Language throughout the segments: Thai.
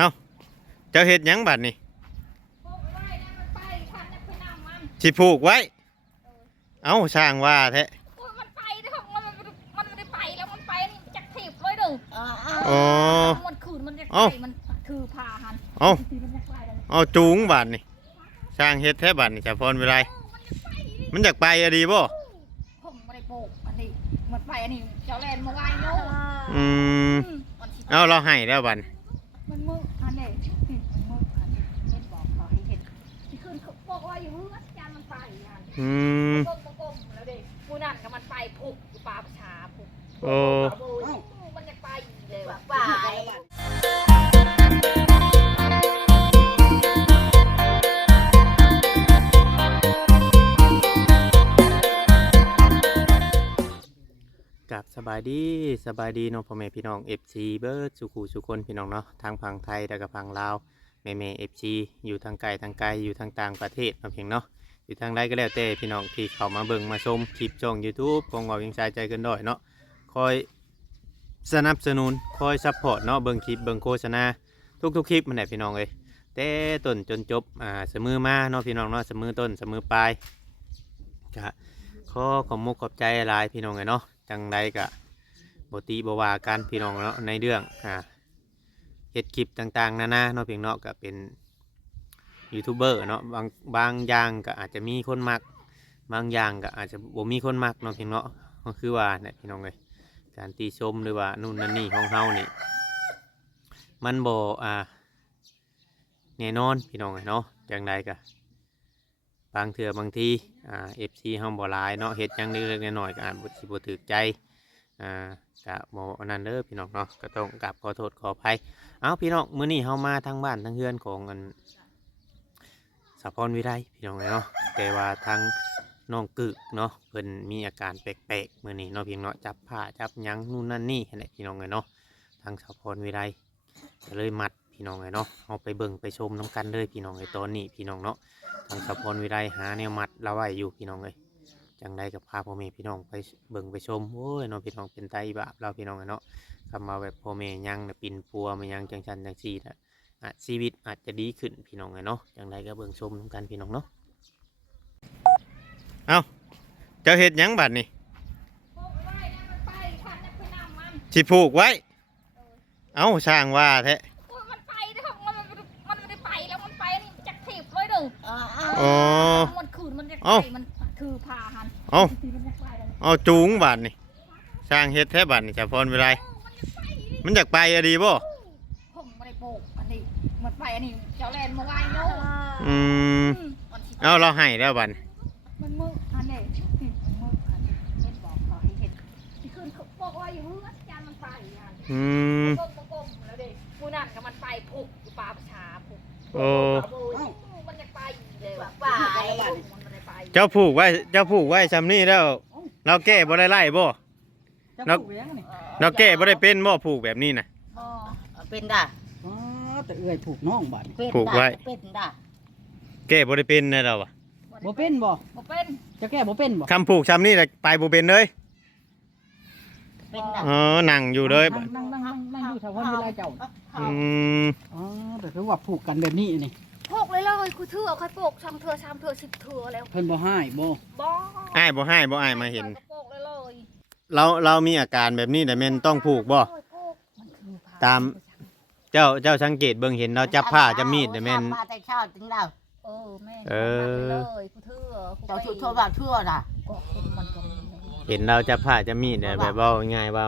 เอาจะเห็ดยังบัดนี่สิผูกไว้ เอาช่างว่าแท้อ๋อมันขืนมันจะไปมันคือพาหันเอาเอาจูงบาดนี่สร้างเฮ็ดแท้บาดนี่จะพอนเวลามันอยากไปอะดีบ่ผมไม่ได้โปกอันนี้มันไปอันนี้เจ้าแลนมาไล่โน่อืมเอาเราให้แล้วบาดน อันอืมก้มก็ก้มแล้วเด็กผู้นั่นก็มันไปพุกอยู่ป่าประชาพุกโอ้โอ้ยมันจะไปเลยว่ะไปกับสบายดีสบายดีเน้องพ่อแม่พี่น้อง FC เบิร์ดสุขุสุคนพี่น้องเนาะทางฝั่งไทยแล้วก็ฝั่งลาวแม่แม่ FC อยู่ทางไกลทางไกลอยู่ทางต่างประเทศเนาะเพียงเนาะ อยู่ทางใดก็แล้วแต่พี่น้องที่เข้ามาเบิ่งมาชมคลิปช่อง YouTube ของเรายังชายใจเกันด้อยเนาะคอยสนับสนุนคอยซัพพอร์ตเนาะเบิ่งคลิปเบิ่งโฆษณาทุกๆคลิปมันแหละพี่น้องเอ้ยแต่ต้นจนจบอ่าเสมอมาเนาะพี่น้องเนาะเสมอต้นเสมอปลายก็ขอขอบมุกขอบใจหลายพี่น้องเลยเนาะจังใดก็บติบวากันพี่น้องเนาะในเรื่องอ่าเฮ็ดคลิปต่างๆนานาเนาะเพียงเนาะก็เป็น ยูทูบเบอร์เนาะบางบางอย่างก็อาจจะมีคนมัก บางอย่างก็อาจจะบ่มีคนมักเนาะเพียงเนาะก็คือว่าเนี่ยพี่น้องเลยการตีชมหรือว่านู่นนั่นนี่ของเฮานี่มันบ่อ่าแน่นอนพี่น้องเอ้ยเนาะจังใดก็บางเถื่อบางทีอ่า FC เฮาบ่หลายเนาะเฮ็ดหยังเล็กๆน้อยๆก็อาจบ่สิบ่ถูกใจอ่ากะบ่นนั้นเด้อพี่น้องเนาะก็ต้องกราบขอโทษขออภัยเอาพี่น้องมื้อนี้เฮามาทางบ้านทางเฮือนของอัน สะพรวิไลพี่น้องเอ้ยเนาะแต่ว่าทางน้องกึกเนาะเพิ่นมีอาการแปลกๆมื้อนี้เนาะพี่น้องเนาะจับผ้าจับยังนู่นนั่นนี่นั่นแหละพี่น้องเอ้ยเนาะทางสะพรวิไลก็เลยมัดพี่น้องเลยเนาะเอาไปเบิ่งไปชมน้ำกันเลยพี่น้องเลยตอนนี้พี่น้องเนาะทางสะพรวิไลหาแนวมัดเราไว้อยู่พี่น้องเลยจังใดกับพาพ่อแม่พี่น้องไปเบิ่งไปชมโอ้ยเนาะพี่น้องเป็นไตบาปเราพี่น้องเลยเนาะกลับมาแบบพ่อแม่ยังน่ะปินปัวมายังจังชันจังซีนะ อาจชีวิตอาจจะดีขึ้นพี่น้องเลยเนาะจังใดก็เบิ่งชมน้ำกันพี่น้องเนาะเอาเจ้าเฮ็ดหยังบัดนี่พวกไว้นะมันไปทันจะไปนำมันสิผูกไว้ เอ้าช่างว่าแท้โอ้ยมันไปเถอะมันมันมันไม่ได้ไปแล้วมันไปจากถีบเลยเด้ออ๋อมันคืนมันจะเอ้าไปมันคือพาหันเอ้าทีมันจะไปแล้วเอาจูงบัดนี่ช่างเฮ็ดแท้บัดนี่จะพรเวลาเออมันจะไปดิมันอยากไปอะดีบ่ ผมไม่ได้โปกอันนี้มันไป อันนี้เจ้าแลนมาไว้โน่อืมอืมมันสิเอาเราให้แล้วบัดมันมึกอันนี้นี่มันมึกอันนี้เห็นบอกเขาให้เห็นที่คืนเขาบอกว่าอยู่เฮือนจานมันไปอันอืมก้มก็ก้มแล้วเด็กผู้นั่นก็มันไปพุกอยู่ป่าประชาพุกโอ้โอ้ยมันจะไปเลยว่ะไปมันไม่ได้ไปเจ้าผูกไว้เจ้าผูกไว้ซำนี้แล้วเราแก้บ่ได้ไล่บ่จะปลูกยังนี่เราแก้บ่ได้เป็นบ่ผูกแบบนี้น่ะอ๋อเป็นด่าอ๋อ แต่เอื้อยผูกน้องบัดนี่เป็นผูกไว้ด่าเป็นด่าแก้บ่ได้เป็นนะเราอะบ่เป็นบ่บ่เป็นจะแก้บ่เป็นบ่คำผูกซำนี้แหละไปบ่เป็นเลยเป็นด่าอ๋อนั่งอยู่เลยนั่งนั่งนั่งนั่งนั่งอยู่แถววันเวลาเจ้าอืมอ๋อแต่คือว่าผูกกันแบบนี้นี่พกเลยเลยคุยเถื่อค่อยโปกชำเถื่อชำเถื่อสิบเถื่อแล้วเพิ่นบ่ให้บ่บ้าอ้ายบ่ให้บ่อ้ายมาเห็นข้อยก็โปกเลยเลยเราเรามีอาการแบบนี้แต่แม่นต้องผูกบ่โอ้ยโปกมันคือพตาม เจ้าเจ้าสังเกตเบิ่งเห็นเราจับผ้าจับมีดแต่แม่นมาแต่เช้าถึงเราเออแม่เออทำมาเลยคุยเถื่อคุยเจ้าชุดโทรบ่าวชั่วด่าก็มันก็มีเห็นเราจับผ้าจับมีดเนี่ยแบบว่าง่ายๆว่า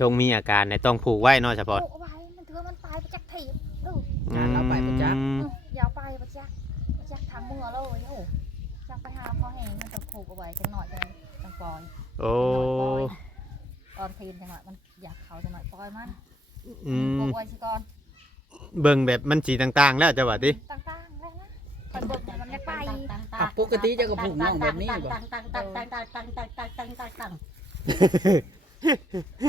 ทรงมีอาการเนี่ยต้องผูกไว้เนาะเฉพาะปลูกเอาไว้มันเถื่อมันตายไปจากถีบเอออืมเอออย่าเอาไปประจักประจักทางเมื่อเลยโอ้จักไปหาพ่อแห้งมันจะผูกเอาไว้จังหน่อยจังจังปล่อยโอ้ตอนทีนจังหน่อยมันอยากเขาจังหน่อยปล่อยมัน อืปลูมกไว้สิก่อนเบิ่งแบบมันสีต่างๆ แล้วจ้ะว่าติต่างๆแล้วนะมันเบิกมันจะไปอะปกติเจ้าก็ผูกน้องแบบนี้บ่ตั้งตั้งตั้งตั้งตั้งตั้งตั้งตั้งตั้งตั้งตั้ง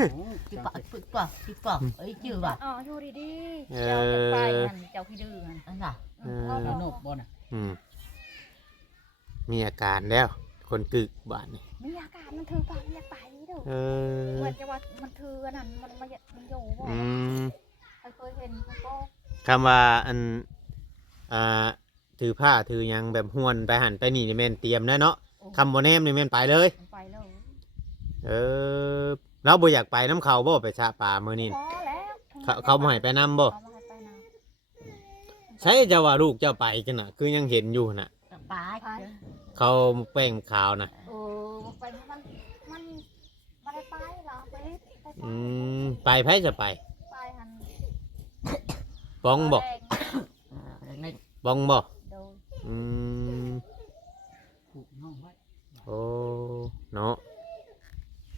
อ๋อที่ปากที่ปากที่ปากเอ้ยชื่อว่าอ๋ออยู่ดีๆเจ้าจะไปนั่นเจ้าพี่ดื้อนั่นอันน่ะอืมเอเอาเอาเอานกบ่น่ะอืมมีอาการแล้ว คนกึกบาดนี่มีอาการมันถือไปมันอยากไป เด้อเออเหมือนจะว่ามันถืออันนั้นมันมันมันอยู่บ่อืมเคยเห็นเขาก็คคำว่าอันอ่าถือผ้าถือหยังแบบห้วนไปหันไปนี่นี่แม่นเตรียมนะเนาะโอ้คำบ่แนมนี่แม่นไปเลย มันไปแล้วเออเราบ่อยากไปน้ำเขาบ่ไปชะป่ามื้อนี้พอแล้วเขาเขาบ่ให้ไปนํบ่เขาบ่ให้ไปนำใช่จะว่าลูกเจ้าไปกันน่ะ คือยังเห็นอยู่น่ะปลาเขาแป้งขาวน่ะ เออไปมันมัน บ่ได้ไปหรอกไปลิฟต์ไปอืมไปไผจะไปไปหันบ้องบ่แดงในบ้องบ่โดยอืมผูกน้องไว้โอ้เนาะ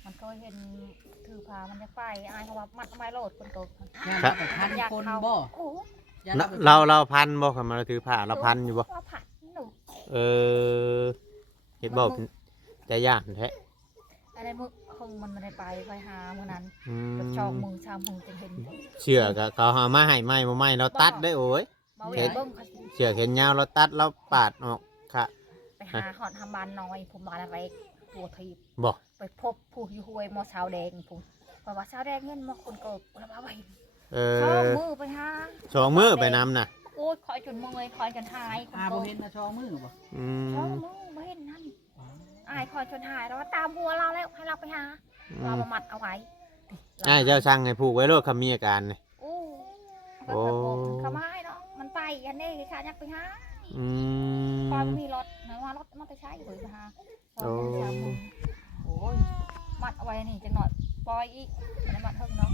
มันเคยเห็นถือพามันจะไปอายเขาว่ามัดไม้โหลดคนโตย่านเราไปพันอยากคนเข้าบ่โอ้ย่านเราไปเราเราพันบ่คำว่าเราถือผ้าเราพันอยู่บ่ว่าผัดหนูเออเห็นบ่จะย่านแท้อะไรมือ คงมันไม่ได้ไปไปหามื่อนั้นอืรถชอบมมือชามหงจะเห็นเชื่อก็เขาหามาให้ไหมบ่ไหมเราตัดได้โอ้ยมาเวทเบิ้งเขาสิเชื่อเห็นยาวเราตัดเราปาดออกค่ะไปหาหอดทำบานน้อยผมบานอะไรตัวทีบบ่ไปพบผู้อยู่ห้วยมอสาวแดงผมเพราะว่าสาวแดงเงินมาคนเกิดแล้วว่าไปเอชอบอมือไปหาสองมือไปนํน่ะโอ้ยคอยจนมือคอยจนหายคนอาโตบ่เห็นนะชอมือบ่อืชอบมมือไม่เห็นนั่น อายคอยจนหายแล้วว่าตามหัวเราแล้วให้เราไปหา อืเรามมามัดเอาไว้อ้ายเจ้าสั่งให้ผูกไว้โลดคำมีอาการนี่โอ้โอ้ เขามาให้เนาะมันไปอันนี้ค่ะอยากไปหาอืพอมมีรถไหนว่ารถมันไปใช้อยู่ไปหาโอ้สามโมงโอ้ยมัดเอาไว้นี่จังหน่อยปล่อยอีกมันมัดเพิ่มเนาะ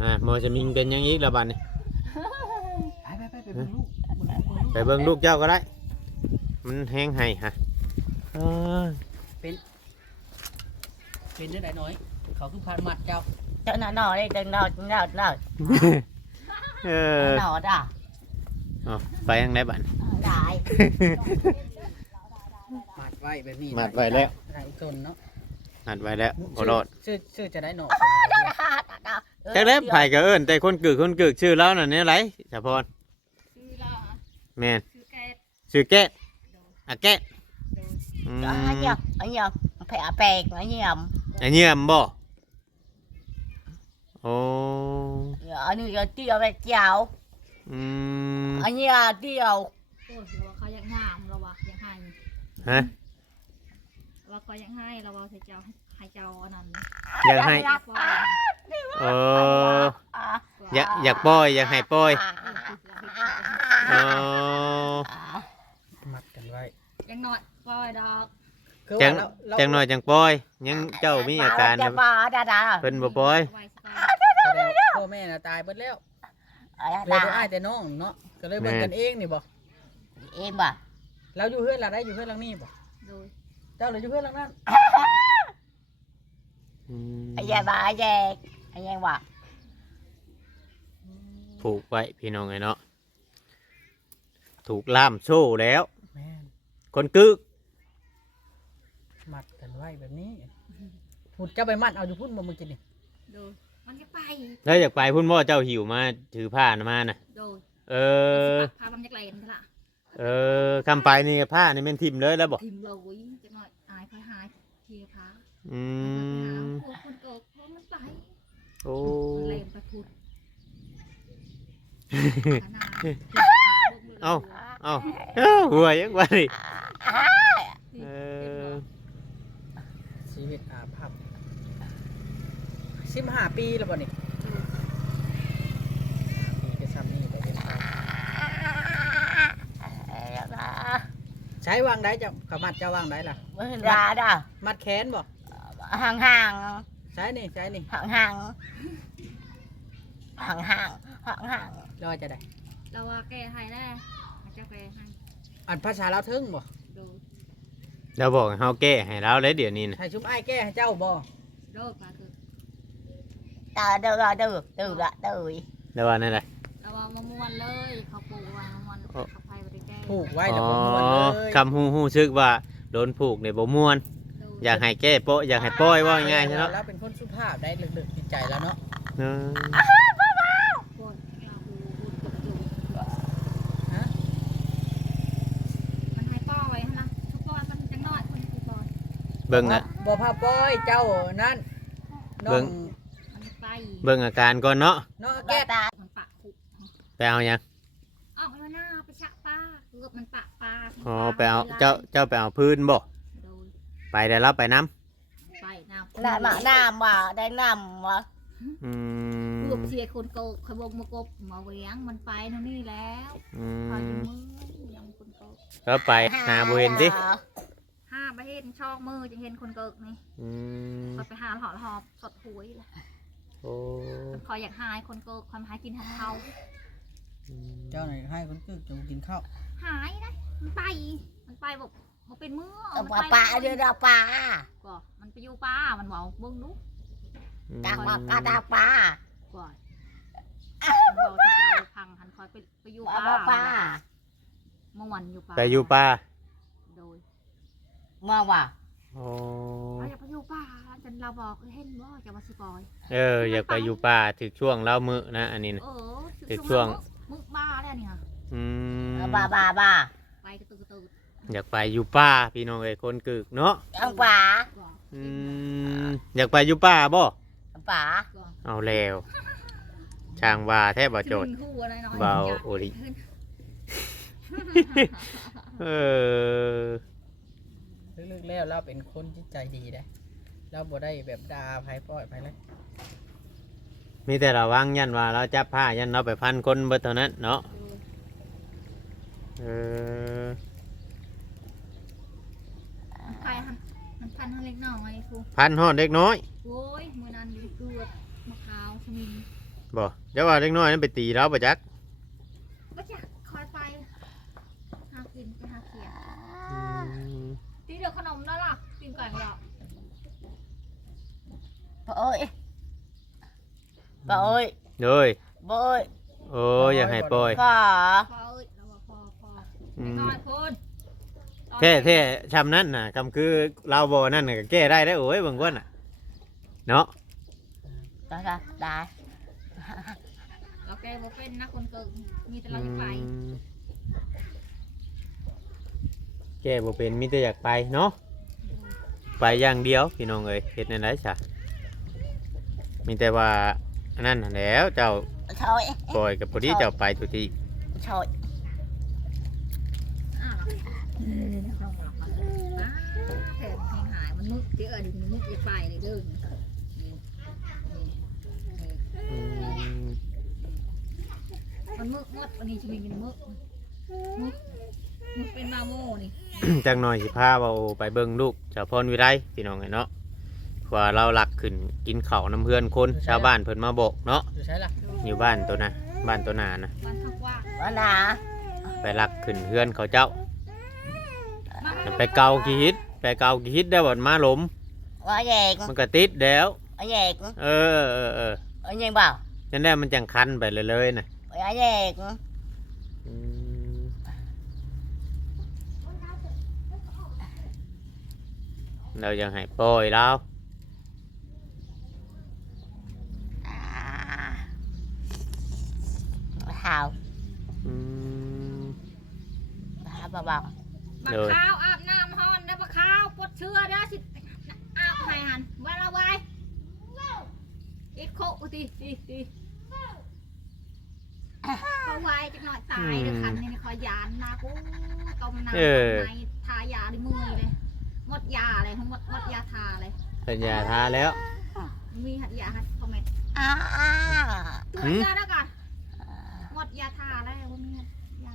อ่าโมจะมิงเป็นหยังอีกละบัดนี่ไปไปไปไปเบิ่งลูกเบิ่งลูกไปเบิ่งลูกเจ้าก็ได้ มันแห้งให้ฮะเอ้ย เป็นได้ไหนน้อย เขาคือพันมัดเจ้า เจ้าหน้าหน่อเลยเจ้าหน้าเจ้าหน้าเจ้าเออหน่อด่าเอาไปทางไหนบัดได้มัดไว้แบบนี้มัดไว้แล้วไหนจนเนาะหัดไว้แล้วโอรดชื่อชื่อจะได้เนาะจักเล็บไผ่ก็เอิ้นแต่คนกึกคนกึกชื่อแล้วน่ะเนี่ยไรสะพรซื้อละแม่นซื้อแกสชื่อแก้ อะแก้อืมอันนี้อันนี้แผลแปลกอันนี้อันเยี่ยมบ่โอ้อันนี้เตี้ยวแบบเจ้าอืมอันนี้เตี้ยวโอ้ยเราว่าเขาอยากงามเราว่าอยากให้ฮะเราว่าเขาอยากให้เราว่าให้เจ้าให้เจ้าอันนั้นอยากให้ปล่อยเอออยากอยากปล่อยอยากให้ปล่อยเออมัดกันไว้ยังหน่อยป ล่อยดอกคือจัว่างเราเราจังหน่อยจังปล่อย ยังเจ้ามีอาการจะนะบ้าด่าด่าเพิ่นบ่ปล่อย ไว้สบายแสดงว่าพ่อแม่น่ะตายเบิดแล้วเหลือด่าแต่อ้ายแต่น้องเนาะก็เลยเบิ่งกันเองนี่บ่เอ็มบ่เราอยู่เพื่อนเราได้อยู่เพื่อนหลังนี้บ่โดยเจ้าเลยอยู่เพื่อนหลังนั้นอืมไอ้ยาบ้าแยกไอ้ยังว่าผูกไว้พี่น้องไงเนาะถูกล่ามโซ่แล้ว แม่นคนกึกมัดกัน ไว้แบบนี้พูดเจ้าไปมัดเอาอยู่พุ่นบ่มึงกินนี่โดยมันจะไปแล้วอยากไปพุ่นบ่เจ้าหิวมาถือผ้านะมาน่ะ โดยเออพาบางจักรเลนละเออคำไปนี่ผ้านี่แม่นทิมเลยแล้วบ่ทิมเราไว้จักหน่อยอายคอยหายเทียพาอืไปหามโอ้คนโตเพราะมันไปโอ้ มันเลนไปพูดเอ้า เอ้าเอ้าหัวยังไงเออ ชีวิตอาภัพสิบห้าปีแล้วบ่นี่ปีก็ซ้ำนี่ไปเป็นไปใช้วางได้เจ้าขมัดเจ้าวางได้ล่ะด่าด่ามัดแขนบ่ห่างห่างใช้นี่ใช้นี่ห่างห่างห่างห่างห่างห่างแล้วว่าจะได้ เราว่าแก้ให้แน่มันจะแก้ให้อันภาษาเราวเทิงบ่ โดย เราบอกให้เฮาแก้ให้เราเลยเดี๋ยวนี้นะให้ชุบอ้ายแก้ให้เจ้าบ่โดยปลาคือตาเดือดเดือดเดือดเดือดแล้วว่านั่นแหละ เราว่ามะม่วนเลยเขาปลูกว่ามะม่วนเขาไปบริแก้ผูกไว้อ๋แต่อบ่ม่วนเลยคำฮู้ฮู้ซึกว่าโดนผูกในบ่ม่วนอยากให้แก้โปะอยากให้ปล่อยว่าง่ายๆใช่เนาะแล้วเป็นคนสุภาพได้ลึกๆจิตใจแล้วเนาะ เออ เบิ่งอะ บ่พาป้อยเจ้านั่นเบิ่งงเบิ่งอาการก่อนเนาะน้อแก้ตาปะคุไปเอายังออกมาหน้าไปชักปลาเกือบมันปะปลาอ๋อไปเอาเจ้าเจ้าไปเอาพื้นบ่ไปได้รับไปน้ำไปน้ำน้ำหน้ามาได้น้ามาำอืมเกือบเชียร์คนโกขบงมากบหมอเวียงมันไปตรงนี้แล้วอืมก็ไปหาบ่เห็สิ ห้าไปเห็นช่องมือจะเห็นคนโกกนี่อืมพอไปหาหอหอบสดหวยแหละโอ้คอยอยากหายคนโกกคอยมาหายกินหัดเขาเจ้าหน่อยให้คนกึกจะมากินข้าวหายนะมันไปมันไปบอกมันเป็นมือเอามันปลาไปปลาเดือดปลาก็มันไปอยู่ป่ามันบอกเบิ้งดูตากปลากาตาปลาก่อนมันบอกที่จะเอาพังหันคอยไปไปอยู่ปลาป่าปลาเมื่อวันอยู่ป่าไปอยู่ป่าโดย มาว่าโอ้เราอยากไปอยู่ป่าจนเราบอกเห็นว่าจะมาสิปอยเอออยากไปอยู่ป่าถึกช่วงเล่ามือนะอันนี้นะ เออติดช่วง มึกบ้าแล้วนี่ค่ะอืมปลาปลาปลาไปกระตือกระตืออยากไปอยู่ป่าพี่น้องเอ้ยคนกึกเนาะอังปลาก่อนอืมอยากไปอยู่ป่าบ่ปลาก่อนเอาแล้วช่างว่าแทบบ่โจดขึ้นคู่อะไรน้อยเบาอย่โอริขึ้นเออ ลึกๆแล้วเราเป็นคนที่ใจดีได้เราบ่ได้แบบด่าไผปล่อยไผเลยมีแต่ระวังยันว่าเราจับผ้ายันเราไปพันคนเบิดเท่านั้นเนาะเออไปหันมันพันหันเล็กน้อยครูพันหอดเด็กน้อยโอ้ยมือนั้นอยู่เกือบมะพร้าวชมินบ่เดี๋ยวว่าเด็กน้อยนั้นไปตีเราประจักก็จะคอยไปหากินไปหาเขียด อืม ตีเดือขนมแล้วล่ะกินก่อนหรอกปลาเอ้ยปลาเอ้ยโดยปลาเอ้ยโอ้ยอยากให้ปล่อยก็พอเอ้ยแล้วว่าพอพออืไอ้มน้อยคนตอนแท้แท้ชำนั้นน่ะคำคือเราบ่นั่นน่ะก็แก้ได้ได้อโอ้ยเบิ่งก่อนน่ะเนาะได้ได้ได้เราแกบ่เป็นนะคนเกิงมีแต่เราจะไป อืม แก้บ่เป็นมีแต่อยากไปเนาะไปอย่างเดียวพี่น้องเอ้ยเฮ็ดในไรซะมีแต่ว่าอันนั้นน่ะแหล้วเจ้าช่วยปล่อยกับพอดีเจ้าไปทุกทีช่วยอ้าวเหรอเออเนี่ยเราบอกว่าอ้าวแถมเพลงหายมันมึกเดี๋ยวเออเดี๋ยวมันมึกจะไปเลยเด้อนี่นี่นี่อืมมันมึกหมดวันนี้จะมีเป็นมึกมึกมึก เป็นมาโม่นี่จักหน่อยสิพาเบาไปเบิ่งลูกเจ้าพรวิไลพี่น้องเอ้ยเนาะว่าเราหลักขึ้นกินข้าวน้ำเพื่อนคนชาวบ้านเพิ่นมาบอกเนาะอยู่ใช่ล่ะอยู่บ้านตัวน่ะบ้านตัวนานะมันทักว่าวันน่ะไปหลักขึ้นเพื่อนเขาเจ้ามันไปเกากี่ฮิตไปเกากี่ฮิตได้บ่มาหลมว่าแยกมันก็ติดแล้วว่าแยกเออเออเออว่าแยกเปล่านั่นแหละมันจังคันไปเลยเลยน่ะว่าแยก อืม เรายังให้ปล่อยเราอ่าหาวอืมหาวเบาบักข้าวอาบน้ำฮ้อนได้บักข้าวปวดเชื้อได้สิอาบให้หันไว้ละไว้อีกโคกตีตีตีก็ไว้จักหน่อยตายเด้อคันนี่คอยยานนะกูต้มน้ำในทายาด้วยมือเลยห มดยาเลยหมดหมดยาทาเลยสัญญาทาแล้ว มีหัดยาหัดคอมเมนต์ๆอ่าตัวหืมยาแล้วกันหมดยาทาแล้วว่ามียา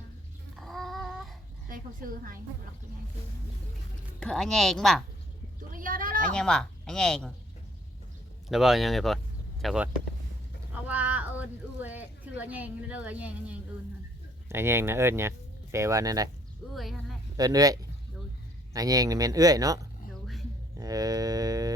เลยเขาซื้อให้หลักยังไงซื้อเผื่อแยกเปล่าตัวยาได้แล้วว่าแยกเปล่าว่าแยกแล้วบอกยังไงพ่อเจ้าพ่อเพราะว่าเอิญเอื้อยเชื่อแยงเลยแยงแยงเอิญนั่นไอ้แยงนะเอิ้นเนี่ยแปลว่านั่นใดเอื้อยนั่นแหละเอิ้นเอื้อย โดยไอ้แยงนี่แม่นเอื้อยเนาะโดยเออ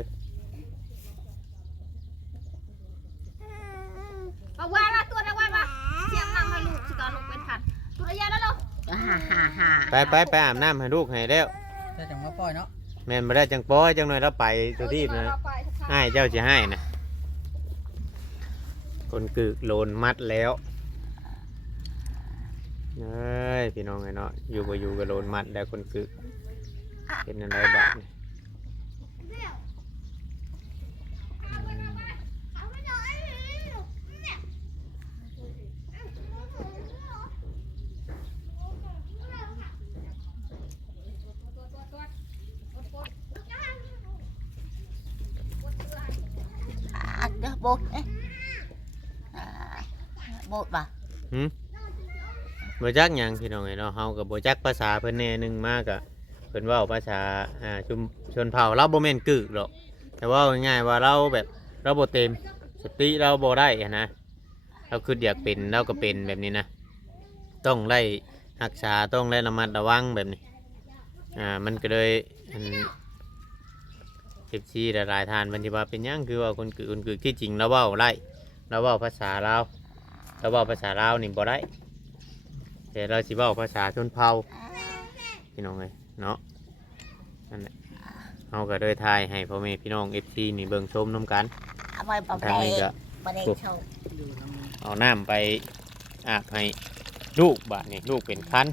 เอาว่าละตัวนะว่าว่าเสียงนำให้ลูกสกอลูกเป็นขันตัวยาแล้วลูกฮ่าฮ่าฮ่าไปไปไปอาบน้ำให้ลูกให้แล้วเจะจังมาปล่อยเนาะแม่นบ่ได้จังป้อยจังหน่อยแล้วไปตัวที่นะให้เจ้าจะให้นะคนกึกโลนมัดแล้วเอ้ยพี่น้องไงเนาะอยู่บ่อยู่ก็โลนมัดแล้วคนกึก เป็นอะไรบ้างบดเอ๊ะบดป่ะหืมบ่จักหยังพี่น้องไอ้เนาะเฮาก็บ่จักภาษาเพิ่นแน่นึงมากอ่ะ เพิ่นเว้าภาษาอ่าชุมชนเผ่าเราบ่แม่นกึกหรอกแต่ว่าง่ายๆว่าเราแบบเราบ่เต็มสติเราบ่ได้อะนะเราคืออยากเป็นเราก็เป็นแบบนี้นะต้องไล่รักษาต้องไล่ระมัดระวังแบบนี้อ่ามันก็เลยอัน FC หลายๆทานมันสิว่าเป็นยังคือว่าคนกึกคนกึกที่จริงเราเว้าไล่เราเว้าภาษาลาเราเว้าภาษาลานี่บ่ได้แต่เราสิเว้าภาษาชนเผ่าพี่น้องเอ้ย เนาะนั่นแหละเฮาก็เลยทายให้พ่อแม่พี่น้อง FC นี่เบิ่งชมนํกัน à, mời bà ทางนี้ก็ bà đây Thuộc. sâu อยู่นำเอาน้ำไปอาบให้ลูกบาดนี่ลูกเป็นคัน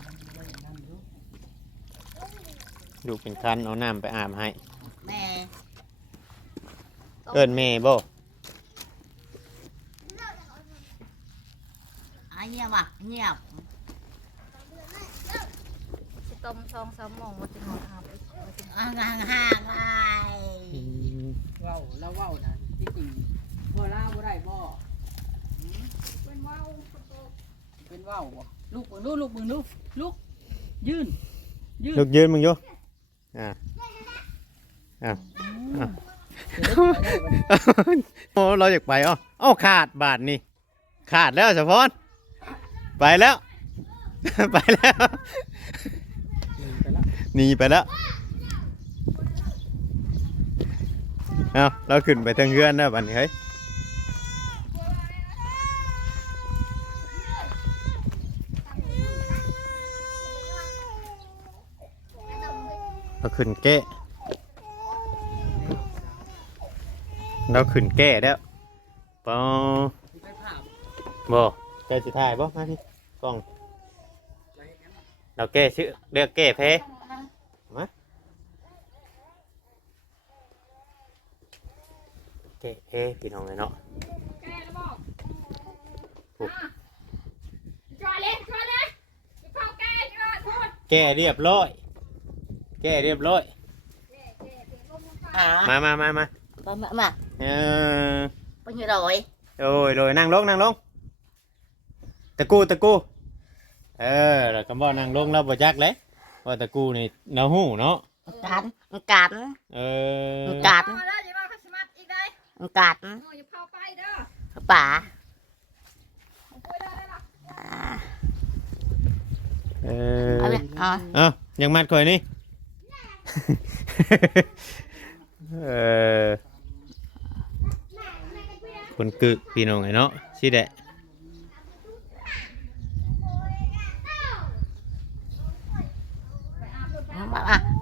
ลูกเป็นคันเอาน้ำไปอาบให้ mẹ เอิ้นแม่บ่ ai nhiều mà nhiều สิต้ มซองสามโมงมาถึงหออาบ hàng hàng hàng ai เว้าแล้วเว้านะที่จริงบ่ล่าบ่ได้บ่เป็นว้าเป็นเว้าบ่ลูกเบิ่งดูลูกเบิ่งดูลูกยืนยืนลูกยืนมึงอยู่อ่าอ่าอืมเดี๋ยวไปได้บ่เนี่ยโอ้เราอยากไปอ๋อเอ้าขาดบาทนี่ขาดแล้วสะพอนไปแล้ว ไปแล้ว หนีไปแล้วเอาเราขึ้นไปทางเฮือนนะบัดนี้เฮ้ยเราขึ้นแก้เราขึ้นแก้แล้วปอไปภาพบ่แกสิถ่ายบ่มาพี่กล้อง เราแก้ชื่อเรียกแก้แพ้ มาแก้แพ้พี่น้องเลยเนาะแกแล้วบอกปุ๊บจอยเล่นจอยเล่นเข้าแกจอยโทษแก้เรียบร้อย แก้เรียบร้อย à มามามามา bà mẹ mà เออ bao nhiêu rồi โอ้ยโดยนั่งลงนั่งลงตะกูตะกูเออแล้วก็บ่นั่งลงเราบ่จักเลย ว่าตะกูนี่เราหู้เนาะ cắn cắn เออ cắn ได้ยังว่าเขาสมัครอีกได้ cắn โอ้ยอย่าเข้าไปเด้อ bà โอ้ยได้ละเอ à อ biết à เอ้ายังมัดข่อยนี่เออคนกึกพี่น้องไงเนาะสิแดะ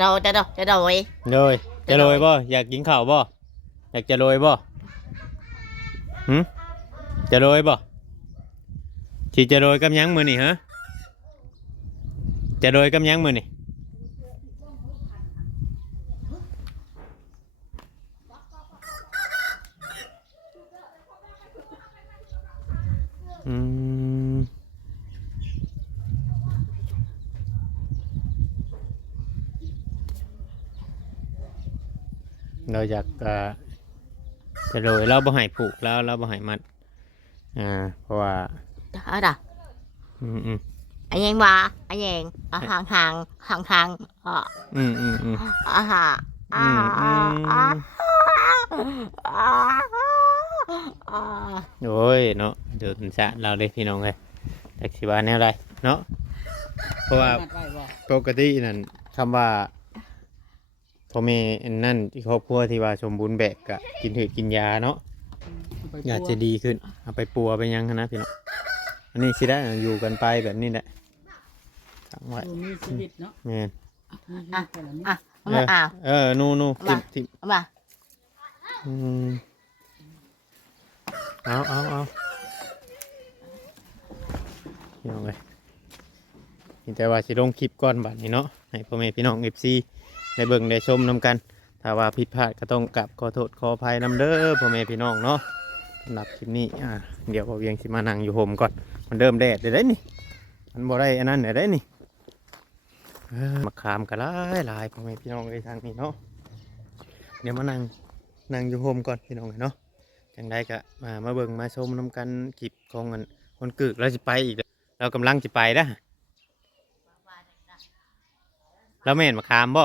โดนจะโดนจะโดย เลยจะจะโรยบ่อยากกินข้าวบ่อยากจะโรยบ่หึจะโรยบ่ที่จะโรยกำยังมือนี่ฮะจะโรยกำยังมือนี่อืม เราอยากเอ่อจะโรยเราบ่ให้ผูกแล้วเราบ่ให้มัด อ่า เพราะว่า ở đâu อืมอืม anh em ba anh em ở hàng hàng hàng hàng ờ อืมอืมอืม à ha อื à มอื à ม à à à โอ้ยเนาะเดี๋ยวถึงสะเราเลยพี่น้องเลยแท็กซี่บ้านแนวไรเนาะเพราะว่ามัดไว้บ่ปกตินั่นคำว่า พ่อแม่อันนั่นที่ครอบครัวที่ว่าสมบูรณ์แบบกะกินถือกินยาเนาะไปอยากปัวจะดีขึ้นเอาไปปัวไปยังหั้นนะพี่น้องอันนี้สิได้อยู่กันไปแบบนี้แหละทั้งไว้ดูมีชีวิตเนาะแม่นมีชีวิตแต่ละนิด à เออ à เออนู่นู่ทิมทิม mà อืมเอาเอาเอาพี่น้องเลยมีแต่ว่าสิลงคลิปก่อนบัดนี้เนาะให้พ่อแม่พี่น้อง FC ได้เบิ่งได้ชมนํกัน ถ้าว่าผิดพลาดก็ต้องกลับขอโทษขออภัยนํเด้อพ่อแม่พี่น้องเนาะสำหรับคลิปนี้อ่าเดี๋ยวพอเวียงสิมานั่งอยู่โฮมก่อน มันเดิมแดดเลยได้นี่ มันบ่ได้อันนั้นเลยได้นี่เออมะขามก็หลายหลายพ่อแม่พี่น้องเลยทางนี้เนาะ เดี๋ยวมานั่งนั่งอยู่โฮมก่อนพี่น้องเนาะจังได้ก็มามาเบิ่งมาชมนํกันคลิปของอันคนกึกเราสิไปอีก เรากำลังสิไปนะแล้วแม่นมะขามบ่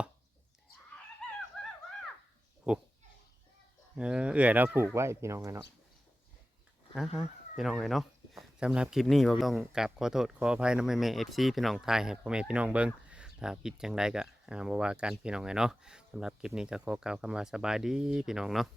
เออเอื่อยเราผูกไว้พี่น้องไงเนาะอะฮะพี่น้องไงเนาะสำหรับคลิปนี้เราต้องกราบขอโทษขออภัยนะแม่แม่เอฟซีพี่น้องไทยให้พ่อแม่พี่น้องเบิ้งถ้าผิดจังใดก็อ่าบ่ว่ากันพี่น้องไงเนาะสำหรับคลิปนี้ก็ขอกล่าวคำว่าสบายดีพี่น้องเนาะ